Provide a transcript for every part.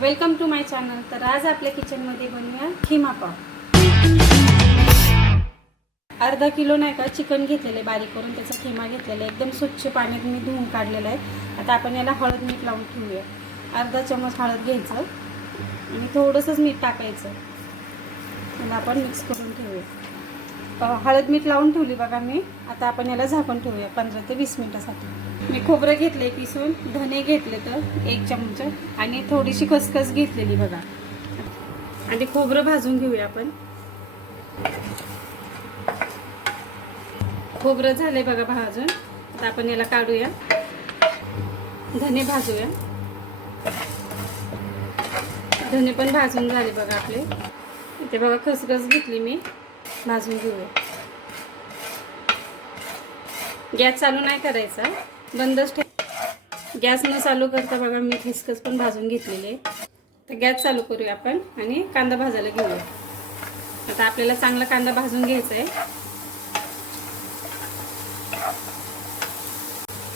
Welcome to my channel. तर आज आपल्या किचनमध्ये बनवूया खिमा पाव। अर्धा किलो नाही का चिकन घेतलेले बारीक करून, त्याचा खिमा घेतलेला एकदम स्वच्छ पाण्यात मी धुवून काढलेला आहे। आता आपण याला हळद मीठ लावून ठेवूया। अर्धा चमच हळद घ्यायचं आणि थोडंसंच मीठ टाकायचं, त्याला आपण मिक्स करून ठेवूया। हळद मीठ लावून ठेवली बघा मी। आता आपण याला झाकून ठेवूया 15 ते 20 मिनिटासाठी। मी खोबरं घेतले किसून, धने घेतले तर 1 चमचा आणि थोडीशी खसखस घेतलेली बघा। आणि खोबरं भाजून घेऊया आपण। खोबरं झाले बघा भाजून। आता आपण याला काढूया। धने भाजूया। धने पण भाजून झाले बघा आपले। इथे बघा खसखस घेतली मी, भाजून घेऊया। गॅस चालू नाही करायचा, बंदच ठेव। गॅस न चालू करता बघा मी खसखस पण भाजून घेतलेले। तर गॅस चालू करूया आपण आणि कांदा भाजायला घेऊया। आता आपल्याला चांगला कांदा भाजून घ्यायचा आहे।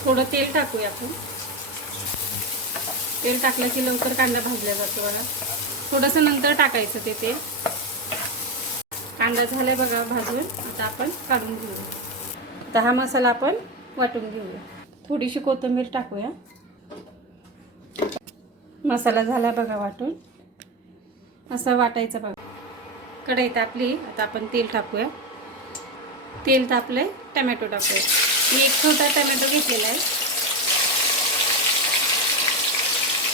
थोडं तेल टाकूया आपण। तेल टाकलं की लवकर कांदा भाजला जातो बघा। थोडंसं नंतर टाकायचं ते तेल। कांदा झालाय बघा भाजून, आता आपण काढून घेऊया। आता हा मसाला आपण वाटून घेऊया। थोडीशी कोथिंबीर टाकूया। मसाला झाला बघा वाटून, असं वाटायचं बघा। कढई तापली, आता आपण तेल टाकूया। तेल तापलंय, टोमॅटो टाकूया। मी 1 छोटा टोमॅटो घेतलेला आहे।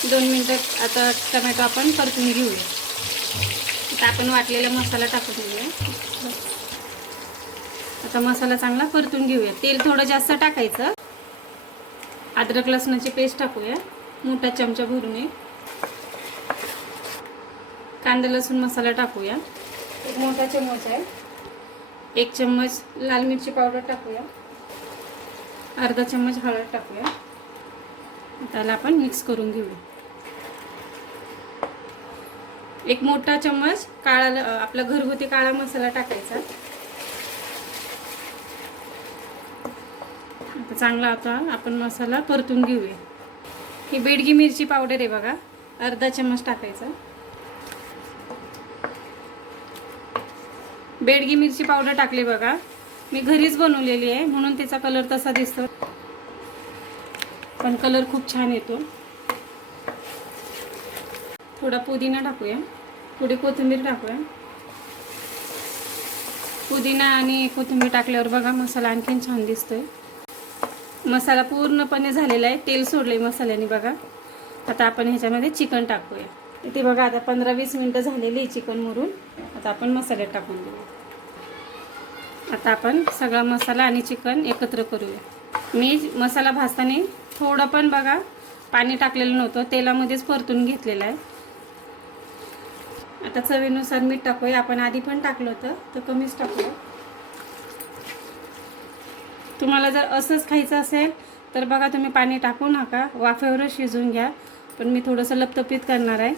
2 मिनिटात आता टोमॅटो आपण परतून घेऊया। आता आपण वाटलेला मसाला टाकून घेऊया। आता मसाला चांगला परतून घेऊया। तेल थोडं जास्त टाकायचं। अद्रक लसणाची पेस्ट टाकूया, मोठा चमचा भरून। कांदा लसूण मसाला टाकूया, 1 मोठा चमच आहे। 1 चम्मच लाल मिरची पावडर टाकूया। अर्धा चम्मच हळद टाकूया। त्याला आपण मिक्स करून घेऊया। 1 मोठा चम्मच काळा आपला घरगुती काळा मसाला टाकायचा। आता चांगला आता आपण मसाला परतून घेऊया। ही बेडगी मिरची पावडर आहे बघा, अर्धा चम्मच टाकायचा। बेडगी मिरची पावडर टाकली बघा, मी घरीच बनवलेली आहे म्हणून त्याचा कलर तसा दिसतो, पण कलर खूप छान येतो। थोडा पुदिना टाकूया, थोडी कोथिंबीर टाकूया। पुदिना आणि कोथिंबीर टाकल्यावर बघा मसाला आणखीन छान दिसतोय। मसाला पूर्णपणे झालेला आहे, तेल सोडले मसाल्याने बघा। आता आपण ह्याच्यामध्ये चिकन टाकूया। इथे बघा आता 15-20 मिनिटं झालेली चिकन मुरून। आता आपण मसाल्यात टाकून देऊ। आता आपण सगळा मसाला आणि चिकन एकत्र करूया। मी मसाला भाजताना थोडं पण बघा पाणी टाकलेलं नव्हतं, तेलामध्येच परतून घेतलेलं आहे। आता चवीनुसार मीठ टाकूया। आपण आधी पण टाकलं होतं तर कमीच टाकूया। तुम्हाला जर असंच खायचं असेल तर बघा तुम्ही पाणी टाकू नका, वाफेवरच शिजवून घ्या। पण मी थोडंसं लपतपीत करणार आहे।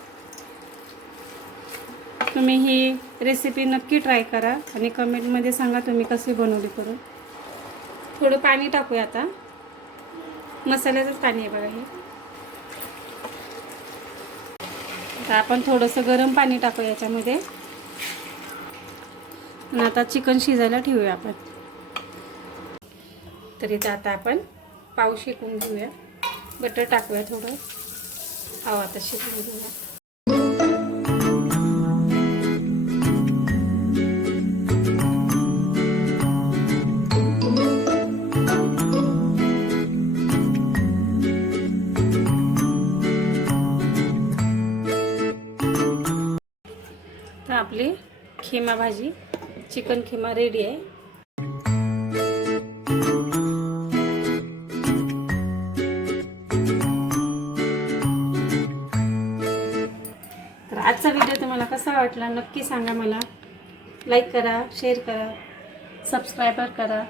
तुम्ही ही रेसिपी नक्की ट्राय करा आणि कमेंटमध्ये सांगा तुम्ही कशी बनवली करून। थोडं पाणी टाकूया आता, मसाल्याचंच पाणी आहे बघा हे। आता आपण थोडंसं गरम पाणी टाकूया याच्यामध्ये आणि आता चिकन शिजायला ठेवूया आपण। तरी तर आता आपण पाव शेकून घेऊया। बटर टाकूया थोडं, पाव आता शेकून घेऊया। तर आपली खिमा भाजी, चिकन खिमा रेडी आहे। तर आजचा व्हिडिओ तुम्हाला कसा वाटला नक्की सांगा मला। लाईक करा, शेअर करा, सबस्क्राईब करा।